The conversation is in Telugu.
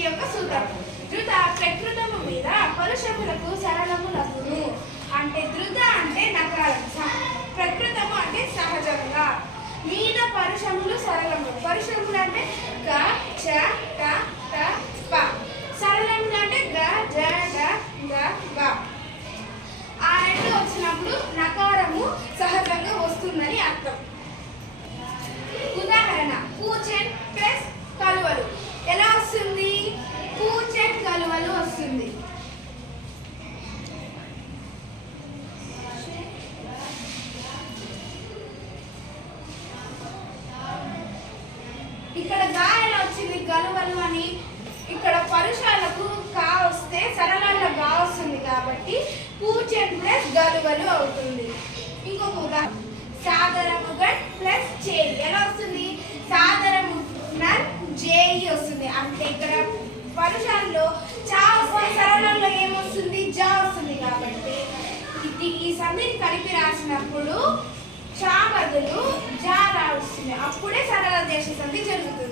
ధృతం ధృత ప్రకృతము మీద పరుషములకు సరళములగును అంటే ధృత అంటే నకారం ప్రకృతము అంటే సహజంగా మీద పరుషములు సరళము. పరుషములు అంటే గ చ ట ట ప. సరళములు అంటే గ జ డ గ బ ఆ రెండు వచ్చినప్పుడు నకారము సహజంగా వస్తుందని అర్థం ఉదాహరణ పూచెన్ ప్లస్ కలువలు ఎలా వస్తుంది పూచెన్ కలువలు వస్తుంది ఇక్కడ గా ఎలా వచ్చింది గలువలు అని. ఇక్కడ పరుషాలకు కా వస్తే సరళాల గా వస్తుంది కాబట్టి పూచెన్ ప్లస్ గలువలు అవుతుంది. ఇంకొక ఉదాహరణ సాదరముగా ప్లస్ చేయి. ఎలా వస్తుంది? సాదరము జేయి వస్తుంది. అంటే ఇక్కడ పరుషాల్లో చా వస్తే సరళంలో ఏమొస్తుంది జా వస్తుంది కాబట్టి. ఇది ఈ సంధిని కలిపి రాసినప్పుడు చా బదులు జా రాస్తుంది అప్పుడే సరళ దేశ జరుగుతుంది.